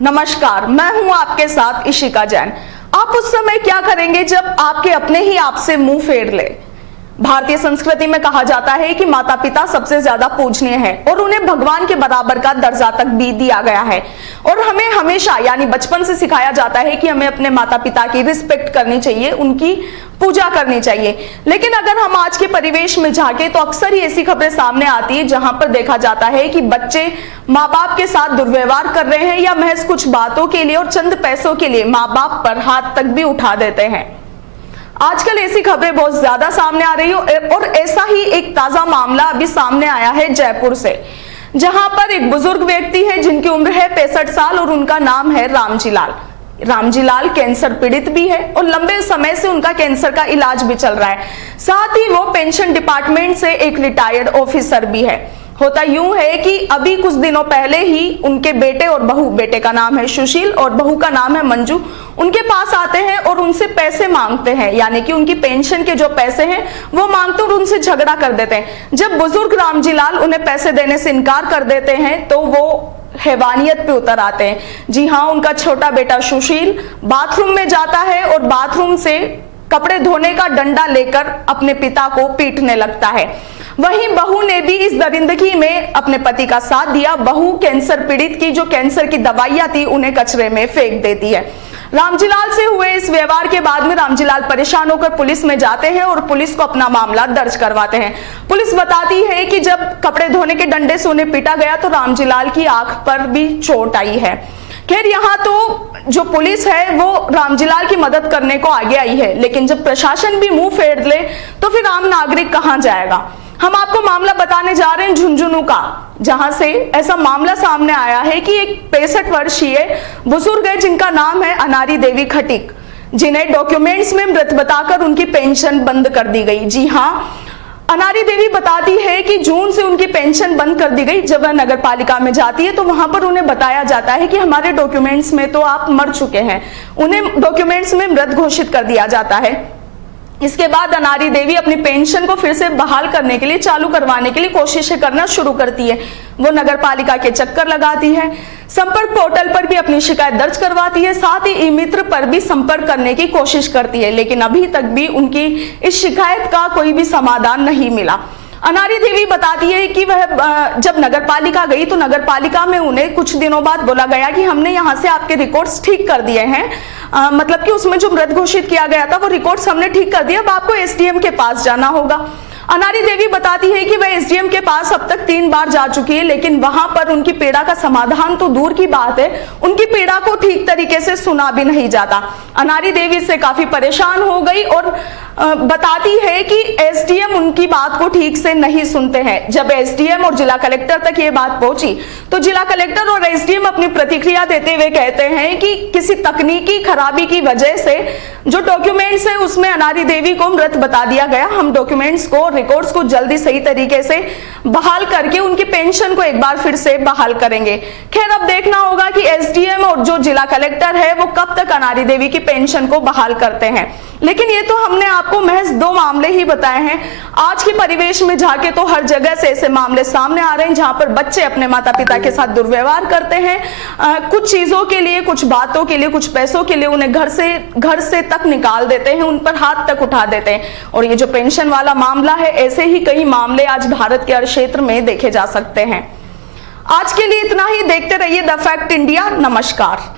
नमस्कार, मैं हूं आपके साथ इशिका जैन। आप उस समय क्या करेंगे जब आपके अपने ही आपसे मुंह फेर ले। भारतीय संस्कृति में कहा जाता है कि माता पिता सबसे ज्यादा पूजनीय है और उन्हें भगवान के बराबर का दर्जा तक भी दिया गया है और हमें हमेशा यानी बचपन से सिखाया जाता है कि हमें अपने माता पिता की रिस्पेक्ट करनी चाहिए, उनकी पूजा करनी चाहिए। लेकिन अगर हम आज के परिवेश में झांके तो अक्सर ही ऐसी खबरें सामने आती है जहां पर देखा जाता है कि बच्चे माँ बाप के साथ दुर्व्यवहार कर रहे हैं या महज कुछ बातों के लिए और चंद पैसों के लिए माँ बाप पर हाथ तक भी उठा देते हैं। आजकल ऐसी खबरें बहुत ज्यादा सामने आ रही है और ऐसा ही एक ताजा मामला अभी सामने आया है जयपुर से, जहां पर एक बुजुर्ग व्यक्ति है जिनकी उम्र है 65 साल और उनका नाम है रामजीलाल। रामजीलाल कैंसर पीड़ित भी है और लंबे समय से उनका कैंसर का इलाज भी चल रहा है। साथ ही वो पेंशन डिपार्टमेंट से एक रिटायर्ड ऑफिसर भी है। होता यूं है कि अभी कुछ दिनों पहले ही उनके बेटे और बहू, बेटे का नाम है सुशील और बहू का नाम है मंजू, उनके पास आते हैं और उनसे पैसे मांगते हैं, यानी कि उनकी पेंशन के जो पैसे हैं वो मांगते और उनसे झगड़ा कर देते हैं। जब बुजुर्ग रामजीलाल उन्हें पैसे देने से इनकार कर देते हैं तो वो हैवानियत पे उतर आते हैं। जी हाँ, उनका छोटा बेटा सुशील बाथरूम में जाता है और बाथरूम से कपड़े धोने का डंडा लेकर अपने पिता को पीटने लगता है। वहीं बहू ने भी इस दरिंदगी में अपने पति का साथ दिया। बहू कैंसर पीड़ित की जो कैंसर की दवाइयां थी उन्हें कचरे में फेंक देती है। रामजीलाल से हुए इस व्यवहार के बाद में रामजीलाल परेशान होकर पुलिस में जाते हैं और पुलिस को अपना मामला दर्ज करवाते हैं। पुलिस बताती है कि जब कपड़े धोने के डंडे से उन्हें पीटा गया तो रामजीलाल की आंख पर भी चोट आई है। खैर, यहाँ तो जो पुलिस है वो रामजीलाल की मदद करने को आगे आई है, लेकिन जब प्रशासन भी मुंह फेर ले तो फिर आम नागरिक कहां जाएगा। हम आपको मामला बताने जा रहे हैं झुंझुनू का, जहां से ऐसा मामला सामने आया है कि एक 65 वर्षीय बुजुर्ग है जिनका नाम है अनारी देवी खटीक, जिन्हें डॉक्यूमेंट्स में मृत बताकर उनकी पेंशन बंद कर दी गई। जी हाँ, अनारी देवी बताती है कि जून से उनकी पेंशन बंद कर दी गई। जब वह नगर पालिका में जाती है तो वहां पर उन्हें बताया जाता है कि हमारे डॉक्यूमेंट्स में तो आप मर चुके हैं, उन्हें डॉक्यूमेंट्स में मृत घोषित कर दिया जाता है। इसके बाद अनारी देवी अपनी पेंशन को फिर से बहाल करने के लिए, चालू करवाने के लिए कोशिशें करना शुरू करती है। वो नगर पालिका के चक्कर लगाती है, संपर्क पोर्टल पर भी अपनी शिकायत दर्ज करवाती है, साथ ही ई मित्र पर भी संपर्क करने की कोशिश करती है, लेकिन अभी तक भी उनकी इस शिकायत का कोई भी समाधान नहीं मिला। अनारी देवी बताती है कि वह जब नगर पालिका गई तो नगर पालिका में उन्हें कुछ दिनों बाद बोला गया कि हमने यहाँ से आपके रिकॉर्ड्स ठीक कर दिए हैं, मतलब कि उसमें जो मृत घोषित किया गया था वो रिकॉर्ड्स हमने ठीक कर दिया, अब आपको एसडीएम के पास जाना होगा। अनारी देवी बताती है कि वह एसडीएम के पास अब तक 3 बार जा चुकी है, लेकिन वहां पर उनकी पीड़ा का समाधान तो दूर की बात है, उनकी पीड़ा को ठीक तरीके से सुना भी नहीं जाता। अनारी देवी से काफी परेशान हो गई और बताती है कि एसडीएम उनकी बात को ठीक से नहीं सुनते हैं। जब एसडीएम और जिला कलेक्टर तक ये बात पहुंची तो जिला कलेक्टर और एसडीएम अपनी प्रतिक्रिया देते हुए कहते हैं कि किसी तकनीकी खराबी की वजह से जो डॉक्यूमेंट्स है उसमें अनारी देवी को मृत बता दिया गया। हम डॉक्यूमेंट्स को, रिकॉर्ड्स को जल्दी सही तरीके से बहाल करके उनकी पेंशन को एक बार फिर से बहाल करेंगे। खैर, अब देखना होगा कि एसडीएम और जो जिला कलेक्टर है वो कब तक अनारी देवी की पेंशन को बहाल करते हैं। लेकिन ये तो हमने आपको महज 2 मामले ही बताए हैं। आज के परिवेश में झांके तो हर जगह से ऐसे मामले सामने आ रहे हैं जहां पर बच्चे अपने माता पिता के साथ दुर्व्यवहार करते हैं, कुछ चीजों के लिए, कुछ बातों के लिए, कुछ पैसों के लिए उन्हें घर से तक निकाल देते हैं, उन पर हाथ तक उठा देते हैं। और ये जो पेंशन वाला मामला है, ऐसे ही कई मामले आज भारत के हर क्षेत्र में देखे जा सकते हैं। आज के लिए इतना ही। देखते रहिए द फैक्ट इंडिया। नमस्कार।